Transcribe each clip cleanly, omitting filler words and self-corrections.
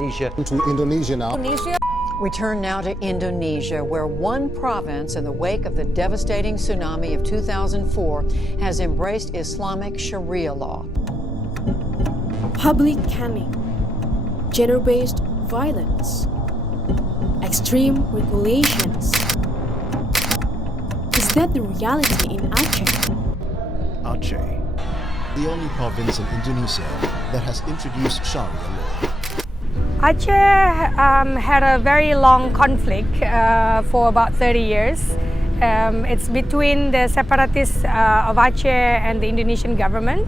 Indonesia. To Indonesia now. We turn now to Indonesia, where one province, in the wake of the devastating tsunami of 2004, has embraced Islamic Sharia law. Public caning, gender-based violence, extreme regulations. Is that the reality in Aceh? Aceh, the only province in Indonesia that has introduced Sharia law. Aceh had a very long conflict for about 30 years. It's between the separatists of Aceh and the Indonesian government.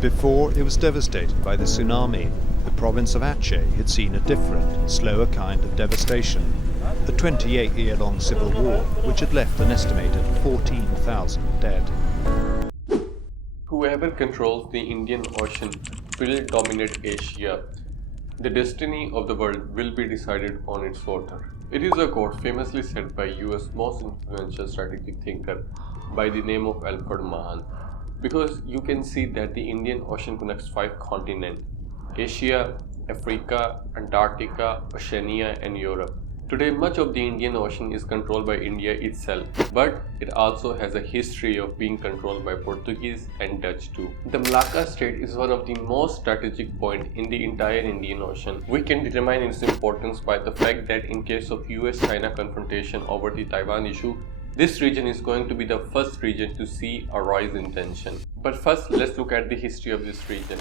Before it was devastated by the tsunami, the province of Aceh had seen a different, slower kind of devastation. A 28-year-long civil war which had left an estimated 14,000 dead. Whoever controls the Indian Ocean will dominate Asia. The destiny of the world will be decided on its water. It is a quote famously said by US most influential strategic thinker by the name of Alfred Mahan. Because you can see that the Indian Ocean connects 5 continents: Asia, Africa, Antarctica, Oceania and Europe. Today, much of the Indian Ocean is controlled by India itself, but it also has a history of being controlled by Portuguese and Dutch too. The Malacca Strait is one of the most strategic points in the entire Indian Ocean. We can determine its importance by the fact that in case of US-China confrontation over the Taiwan issue, this region is going to be the first region to see a rise in tension. But first, let's look at the history of this region.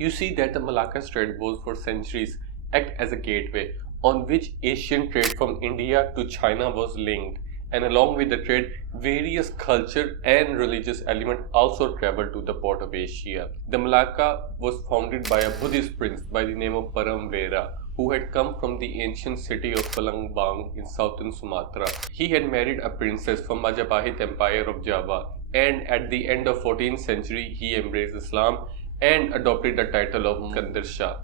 You see that the Malacca Strait was for centuries act as a gateway on which Asian trade from India to China was linked, and along with the trade, various culture and religious elements also traveled to the port of Asia. The Malacca was founded by a Buddhist prince by the name of Paramvera, who had come from the ancient city of Palembang in southern Sumatra. He had married a princess from Majapahit Empire of Java, and at the end of 14th century he embraced Islam and adopted the title of Mukandar Shah.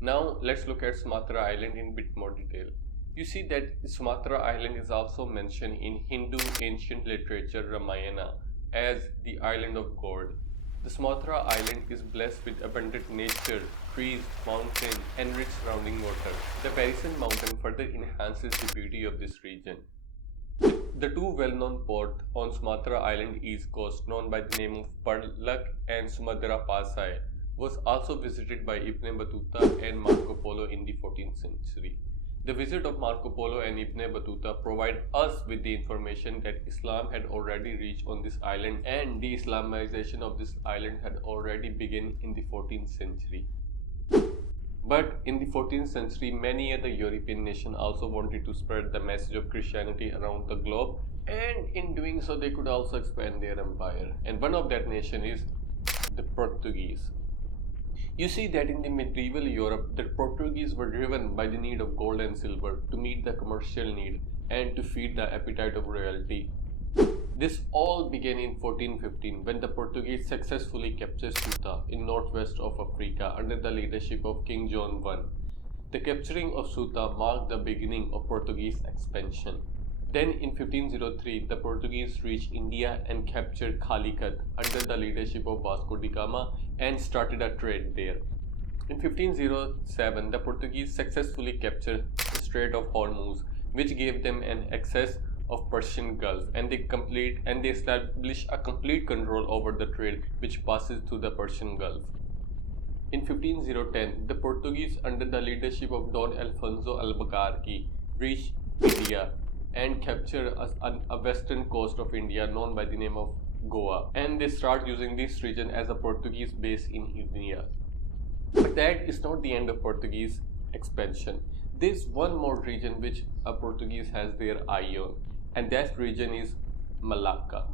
Now let's look at Sumatra Island in bit more detail. You see that Sumatra Island is also mentioned in Hindu ancient literature Ramayana as the island of gold. The Sumatra Island is blessed with abundant nature, trees, mountains and rich surrounding water. The Parisen mountain further enhances the beauty of this region. The two well-known ports on Sumatra Island east coast, known by the name of Perlak and Sumatra Pasai, was also visited by Ibn Battuta and Marco Polo in the 14th century. The visit of Marco Polo and Ibn Battuta provide us with the information that Islam had already reached on this island, and the Islamization of this island had already begun in the 14th century. But in the 14th century, many other European nations also wanted to spread the message of Christianity around the globe, and in doing so they could also expand their empire. And one of that nation is the Portuguese. You see that in the medieval Europe, the Portuguese were driven by the need of gold and silver to meet the commercial need and to feed the appetite of royalty. This all began in 1415 when the Portuguese successfully captured Ceuta in northwest of Africa under the leadership of King John I. The capturing of Ceuta marked the beginning of Portuguese expansion. Then in 1503, the Portuguese reached India and captured Calicut under the leadership of Vasco da Gama and started a trade there. In 1507, the Portuguese successfully captured the Strait of Hormuz, which gave them an access of Persian Gulf, and they establish a complete control over the trade which passes through the Persian Gulf. In 1510, the Portuguese under the leadership of Don Alfonso Albuquerque reached India and captured a western coast of India known by the name of Goa, and they start using this region as a Portuguese base in India. But that is not the end of Portuguese expansion. There's one more region which a Portuguese has their eye on, and that region is Malacca.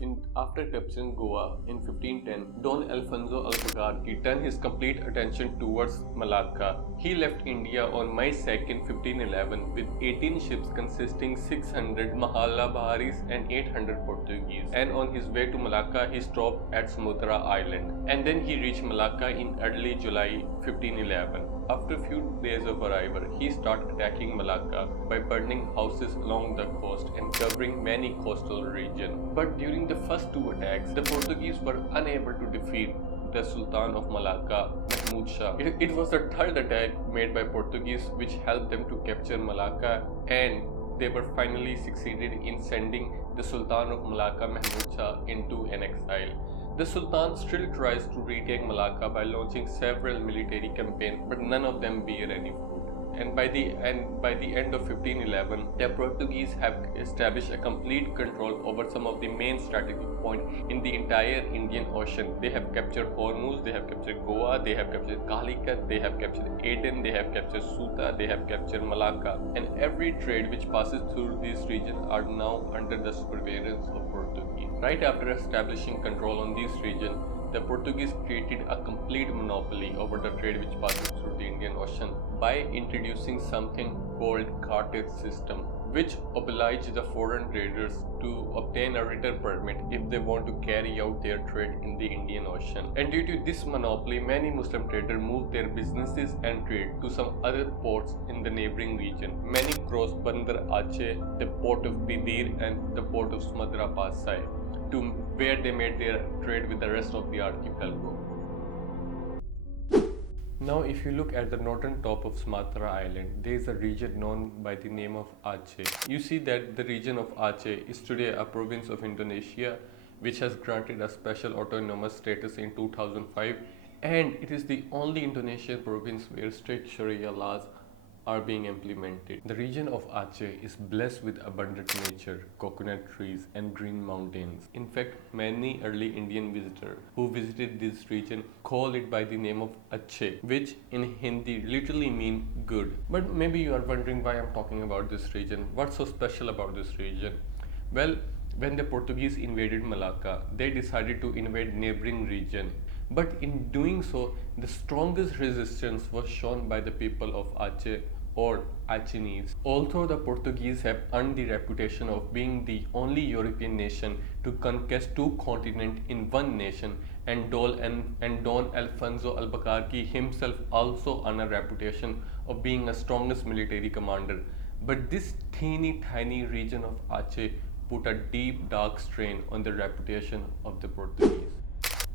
In after capturing Goa in 1510, Don Alfonso Albuquerque turned his complete attention towards Malacca. He left India on May 2nd, 1511 with 18 ships consisting 600 Mahalabaris and 800 Portuguese. And on his way to Malacca, he stopped at Sumatra Island. And then he reached Malacca in early July 1511. After a few days of arrival, he started attacking Malacca by burning houses along the coast and covering many coastal regions. But during the first two attacks, the Portuguese were unable to defeat the Sultan of Malacca, Mahmud Shah. It was the third attack made by Portuguese which helped them to capture Malacca, and they were finally succeeded in sending the Sultan of Malacca, Mahmud Shah, into an exile. The Sultan still tries to retake Malacca by launching several military campaigns, but none of them bear any fruit. And by the end of 1511, the Portuguese have established a complete control over some of the main strategic points in the entire Indian Ocean. They have captured Hormuz, they have captured Goa, they have captured Calicut, they have captured Aden, they have captured Ceuta, they have captured Malacca. And every trade which passes through these regions are now under the supervision of Portuguese. Right after establishing control on this region, the Portuguese created a complete monopoly over the trade which passes through the Indian Ocean by introducing something called cartage system, which obliged the foreign traders to obtain a written permit if they want to carry out their trade in the Indian Ocean. And due to this monopoly, many Muslim traders moved their businesses and trade to some other ports in the neighboring region. Many crossed Bandar Aceh, the port of Bidir and the port of Sumatra Pasai, to where they made their trade with the rest of the archipelago. Now if you look at the northern top of Sumatra Island, there is a region known by the name of Aceh. You see that the region of Aceh is today a province of Indonesia, which has granted a special autonomous status in 2005, and it is the only Indonesian province where strict Sharia laws are being implemented. The region of Aceh is blessed with abundant nature, coconut trees and green mountains. In fact, many early Indian visitors who visited this region call it by the name of Aceh, which in Hindi literally means good. But maybe you are wondering why I'm talking about this region. What's so special about this region? Well, when the Portuguese invaded Malacca, they decided to invade neighboring region. But in doing so, the strongest resistance was shown by the people of Aceh or Acehnese. Although the Portuguese have earned the reputation of being the only European nation to conquest two continents in one nation, and Don Alfonso Albuquerque himself also earned a reputation of being the strongest military commander. But this teeny tiny region of Aceh put a deep dark strain on the reputation of the Portuguese.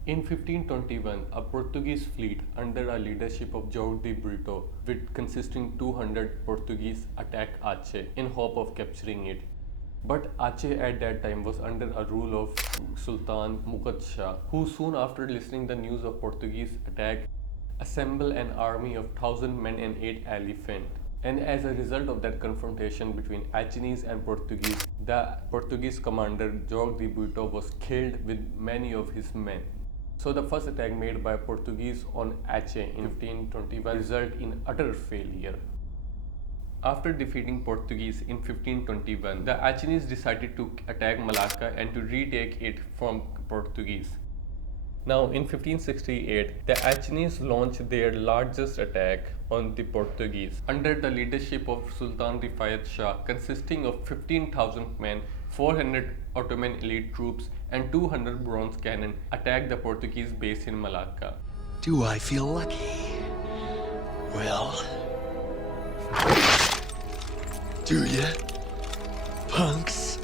In 1521, a Portuguese fleet under the leadership of Jorge de Brito, with consisting 200 Portuguese, attacked Aceh in hope of capturing it. But Aceh at that time was under a rule of Sultan Muqad Shah, who soon after listening the news of Portuguese attack, assembled an army of 1,000 men and 8 elephants. And as a result of that confrontation between Acehnese and Portuguese, the Portuguese commander Jorge de Brito was killed with many of his men. So the first attack made by Portuguese on Aceh in 1521 resulted in utter failure. After defeating Portuguese in 1521, the Acehnese decided to attack Malacca and to retake it from Portuguese. Now in 1568, the Acehnese launched their largest attack on the Portuguese under the leadership of Sultan Rifayat Shah, consisting of 15,000 men, 400 Ottoman elite troops and 200 bronze cannon, attacked the Portuguese base in Malacca. Do I feel lucky? Well, do ya, punks?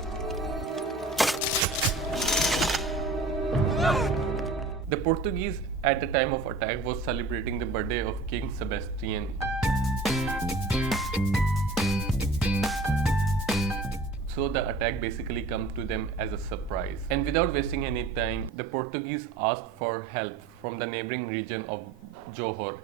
The Portuguese at the time of attack was celebrating the birthday of King Sebastian. So the attack basically comes to them as a surprise. And without wasting any time, the Portuguese asked for help from the neighboring region of Johor.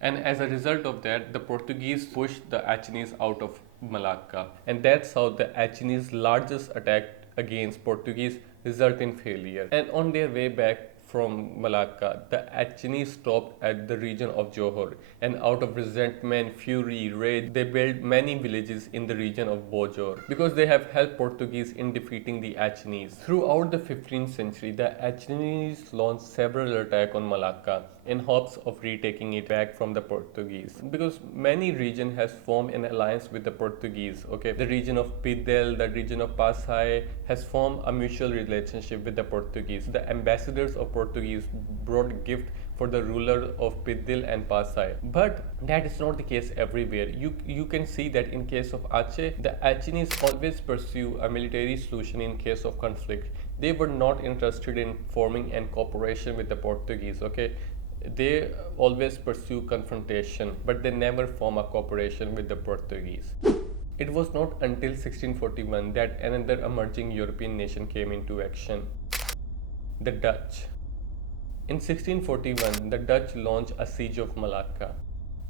And as a result of that, the Portuguese pushed the Acehnese out of Malacca. And that's how the Acehnese largest attack against Portuguese resulted in failure. And on their way back from Malacca, the Achenes stopped at the region of Johor, and out of resentment, fury, rage, they built many villages in the region of Bojor because they have helped Portuguese in defeating the Achenes. Throughout the 15th century, the Achenes launched several attacks on Malacca in hopes of retaking it back from the Portuguese, because many region has formed an alliance with the Portuguese. Okay, the region of Pidel, the region of Pasai has formed a mutual relationship with the Portuguese. The ambassadors of Portuguese brought gift for the ruler of Pidil and Pasai. But that is not the case everywhere. You can see that in case of Aceh, the Achenes always pursue a military solution in case of conflict. They were not interested in forming an cooperation with the Portuguese. Okay, they always pursue confrontation, but they never form a cooperation with the Portuguese. It was not until 1641 that another emerging European nation came into action, the Dutch. In 1641, the Dutch launched a siege of Malacca,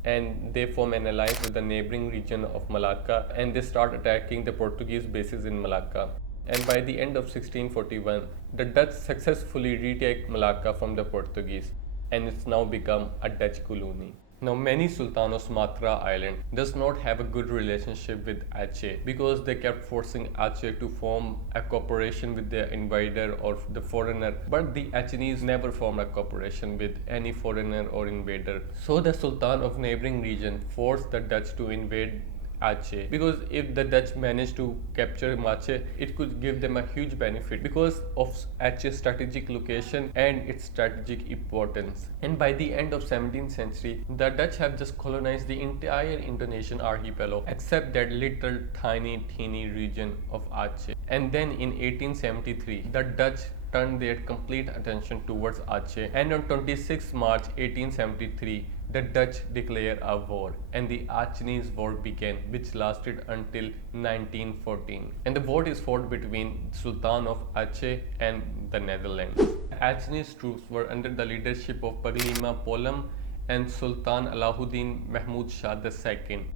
and they form an alliance with the neighboring region of Malacca, and they start attacking the Portuguese bases in Malacca. And by the end of 1641, the Dutch successfully retake Malacca from the Portuguese, and it's now become a Dutch colony. Now, many sultans of Sumatra island does not have a good relationship with Aceh because they kept forcing Aceh to form a cooperation with the invader or the foreigner. But the Achenes never formed a cooperation with any foreigner or invader. So the sultan of neighboring region forced the Dutch to invade Aceh, because if the Dutch managed to capture Aceh, it could give them a huge benefit because of Aceh's strategic location and its strategic importance. And by the end of 17th century, the Dutch have just colonized the entire Indonesian archipelago except that little tiny teeny region of Aceh. And then in 1873, the Dutch turned their complete attention towards Aceh, and on 26 March 1873, the Dutch declared a war, and the Achenes War began, which lasted until 1914. And the war is fought between Sultan of Aceh and the Netherlands. Achenes troops were under the leadership of Panglima Polam and Sultan Alauddin Mahmud Shah II.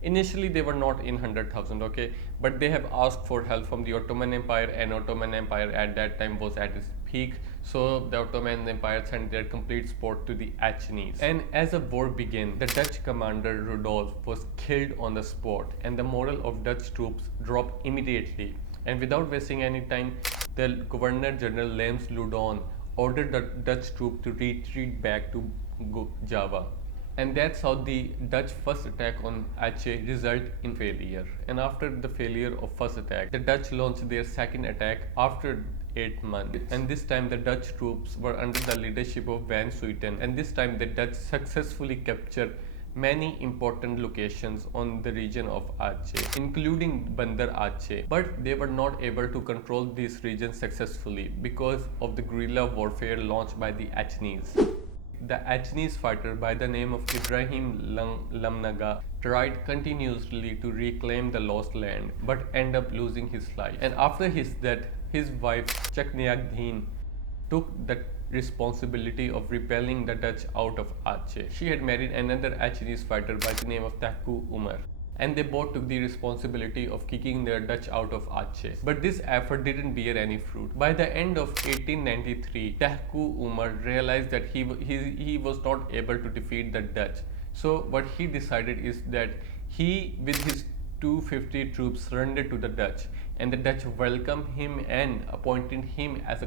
Initially, they were not in 100,000, okay, but they have asked for help from the Ottoman Empire, and Ottoman Empire at that time was at its peak. So the Ottoman Empire sent their complete support to the Achenes. And as the war began, the Dutch commander Rudolf was killed on the spot, and the morale of Dutch troops dropped immediately. And without wasting any time, the Governor General Lems Loudon ordered the Dutch troops to retreat back to Java. And that's how the Dutch first attack on Aceh resulted in failure. And after the failure of first attack, the Dutch launched their second attack after 8 months. And this time the Dutch troops were under the leadership of Van Suiten. And this time the Dutch successfully captured many important locations on the region of Aceh, including Bandar Aceh. But they were not able to control these regions successfully because of the guerrilla warfare launched by the Achenes. The Achenes fighter by the name of Ibrahim Lamnaga tried continuously to reclaim the lost land, but ended up losing his life. And after his death, his wife Chakniagdin took the responsibility of repelling the Dutch out of Aceh. She had married another Achenes fighter by the name of Tengku Umar, and they both took the responsibility of kicking the Dutch out of Aceh. But this effort didn't bear any fruit. By the end of 1893, Tengku Umar realized that he was not able to defeat the Dutch. So what he decided is that he, with his 250 troops, surrendered to the Dutch, and the Dutch welcomed him and appointed him as a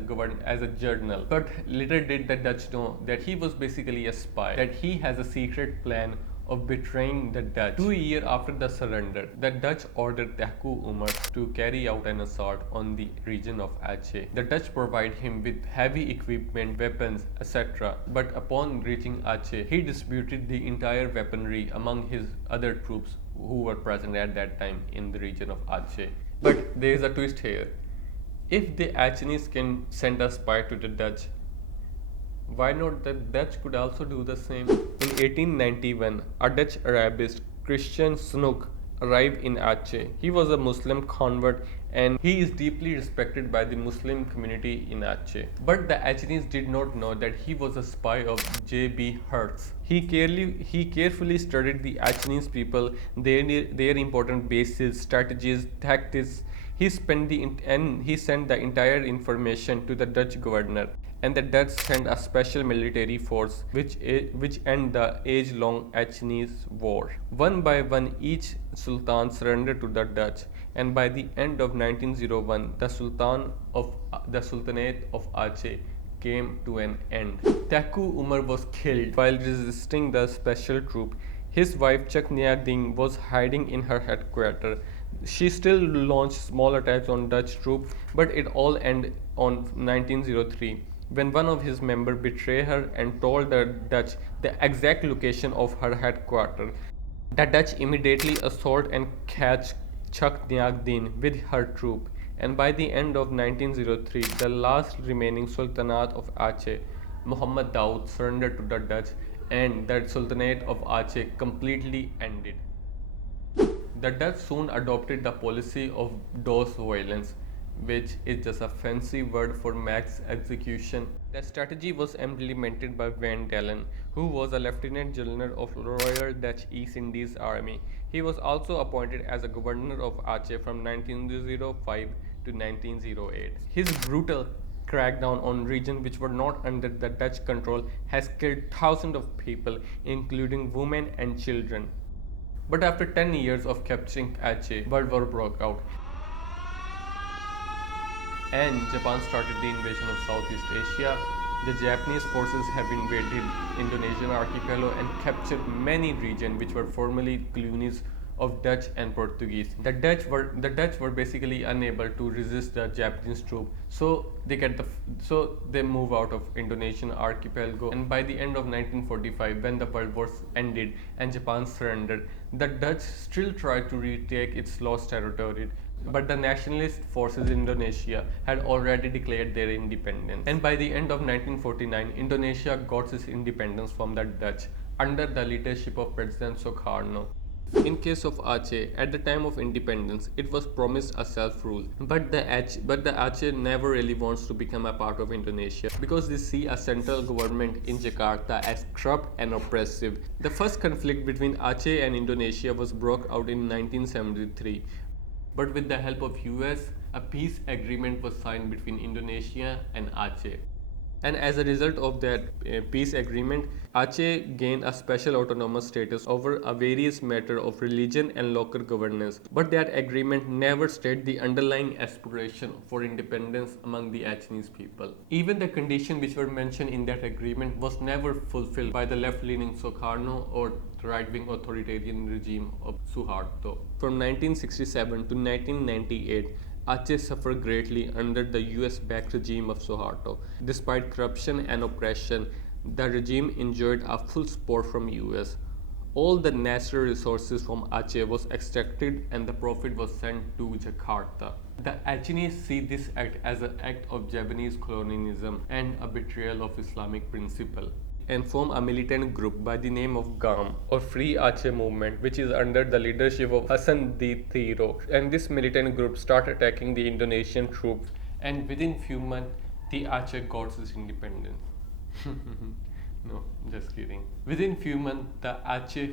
general. But little did the Dutch know that he was basically a spy, that he has a secret plan of betraying the Dutch. 2 years after the surrender, the Dutch ordered Tengku Umar to carry out an assault on the region of Aceh. The Dutch provided him with heavy equipment, weapons, etc. But upon reaching Aceh, he distributed the entire weaponry among his other troops who were present at that time in the region of Aceh. But there is a twist here. If the Achenes can send a spy to the Dutch, why not the Dutch could also do the same? In 1891, a Dutch Arabist, Christian Snoek, arrived in Aceh. He was a Muslim convert and he is deeply respected by the Muslim community in Aceh. But the Achenes did not know that he was a spy of J.B. Hertz. He carefully studied the Achenes people, their important bases, strategies, tactics. He sent the entire information to the Dutch governor, and the Dutch sent a special military force which ended the age-long Achinese War. One by one, each sultan surrendered to the Dutch, and by the end of 1901, the Sultanate of Aceh came to an end. Tengku Umar was killed while resisting the special troop. His wife Chak Ding was hiding in her headquarters. She still launched small attacks on Dutch troops, but it all ended on 1903 when one of his members betrayed her and told the Dutch the exact location of her headquarters. The Dutch immediately assault and catch Chak Din with her troop, and by the end of 1903, the last remaining Sultanate of Aceh, Muhammad Daud, surrendered to the Dutch, and the Sultanate of Aceh completely ended. The Dutch soon adopted the policy of dos violence, which is just a fancy word for mass execution. The strategy was implemented by Van Dalen, who was a Lieutenant General of Royal Dutch East Indies Army. He was also appointed as a governor of Aceh from 1905 to 1908. His brutal crackdown on regions which were not under the Dutch control has killed thousands of people, including women and children. But after 10 years of capturing Aceh, World War broke out, and Japan started the invasion of Southeast Asia. The Japanese forces have invaded Indonesian archipelago and captured many regions which were formerly colonies of Dutch and Portuguese. The Dutch were basically unable to resist the Japanese troops, so they move out of Indonesian archipelago. And by the end of 1945, when the World War ended and Japan surrendered, the Dutch still tried to retake its lost territory. But the nationalist forces in Indonesia had already declared their independence. And by the end of 1949, Indonesia got its independence from the Dutch under the leadership of President Sukarno. In case of Aceh, at the time of independence, it was promised a self-rule. But the Aceh never really wants to become a part of Indonesia because they see a central government in Jakarta as corrupt and oppressive. The first conflict between Aceh and Indonesia was broke out in 1973. But with the help of US, a peace agreement was signed between Indonesia and Aceh. And as a result of that peace agreement, Aceh gained a special autonomous status over a various matter of religion and local governance. But that agreement never stated the underlying aspiration for independence among the Achenese people. Even the conditions which were mentioned in that agreement was never fulfilled by the left-leaning Sukarno or the right-wing authoritarian regime of Suharto. From 1967 to 1998, Aceh suffered greatly under the US-backed regime of Suharto. Despite corruption and oppression, the regime enjoyed a full support from US. All the natural resources from Aceh was extracted and the profit was sent to Jakarta. The Achenese see this act as an act of Japanese colonialism and a betrayal of Islamic principle, and form a militant group by the name of GAM, or Free Aceh Movement, which is under the leadership of Hassan D. Tiro. And this militant group started attacking the Indonesian troops, and within few months, the Aceh got its independence. No, just kidding. Within few months, the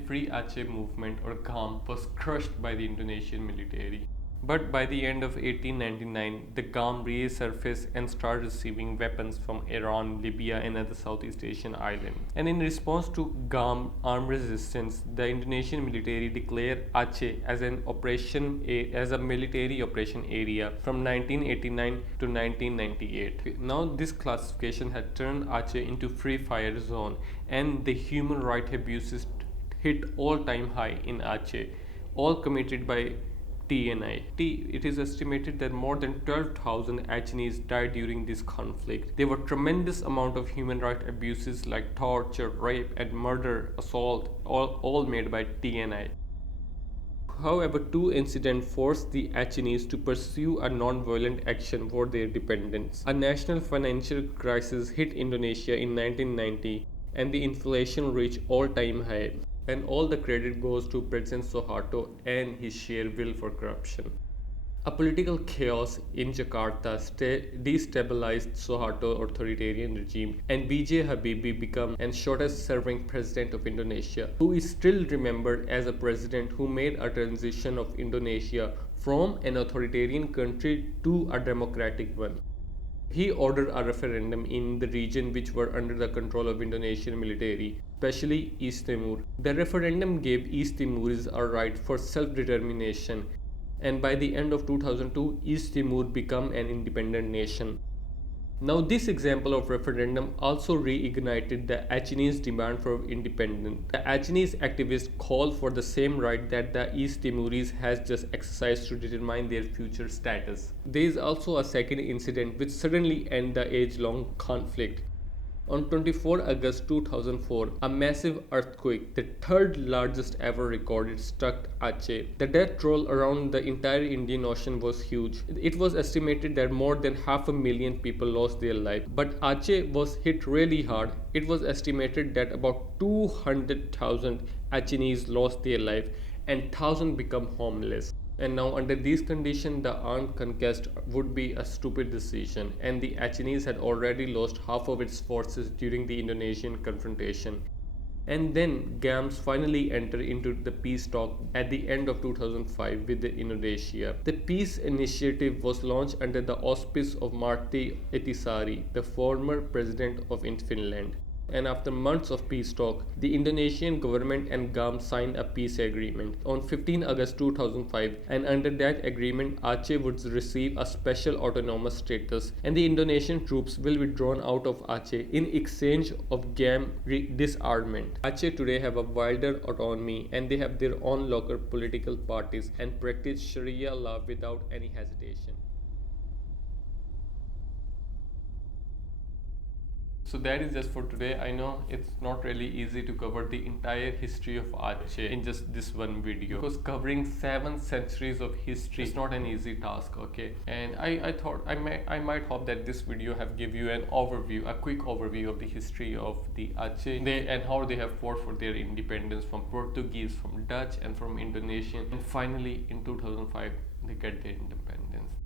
Free Aceh Movement, or GAM, was crushed by the Indonesian military. But by the end of 1899, the GAM resurfaced and started receiving weapons from Iran, Libya, and other Southeast Asian islands. And in response to GAM armed resistance, the Indonesian military declared Aceh as a military operation area from 1989 to 1998. Now this classification had turned Aceh into free fire zone, and the human rights abuses hit all-time high in Aceh, all committed by TNI. It is estimated that more than 12,000 Achenese died during this conflict. There were tremendous amount of human rights abuses like torture, rape, and murder, assault, all made by TNI. However, two incidents forced the Achenese to pursue a non-violent action for their independence. A national financial crisis hit Indonesia in 1990, and the inflation reached all-time high. And all the credit goes to President Suharto and his sheer will for corruption. A political chaos in Jakarta destabilized Suharto authoritarian regime, and B.J. Habibie became the shortest serving president of Indonesia, who is still remembered as a president who made a transition of Indonesia from an authoritarian country to a democratic one. He ordered a referendum in the region which were under the control of Indonesian military, especially East Timor. The referendum gave East Timorese a right for self-determination, and by the end of 2002, East Timor became an independent nation. Now, this example of referendum also reignited the Achenese demand for independence. The Achenese activists called for the same right that the East Timorese has just exercised to determine their future status. There is also a second incident which suddenly ended the age-long conflict. On 24 August 2004, a massive earthquake, the third largest ever recorded, struck Aceh. The death toll around the entire Indian Ocean was huge. It was estimated that more than 500,000 people lost their life. But Aceh was hit really hard. It was estimated that about 200,000 Achenese lost their life and 1,000 become homeless. And now, under these conditions, the armed conquest would be a stupid decision, and the Achenese had already lost half of its forces during the Indonesian confrontation. And then GAMS finally entered into the peace talk at the end of 2005 with Indonesia. The peace initiative was launched under the auspice of Martti Ahtisaari, the former president of Finland. And after months of peace talk, the Indonesian government and GAMS signed a peace agreement on 15 August 2005, and under that agreement, Aceh would receive a special autonomous status, and the Indonesian troops will be drawn out of Aceh in exchange of GAMS disarmament. Aceh today have a wider autonomy, and they have their own local political parties and practice Sharia law without any hesitation. So that is just for today. I know it's not really easy to cover the entire history of Aceh in just this one video, because covering 7 centuries of history is not an easy task, okay? And I thought I might hope that this video have give you an overview, a quick overview of the history of the Aceh and how they have fought for their independence from Portuguese, from Dutch, and from Indonesian, and finally in 2005 they get their independence.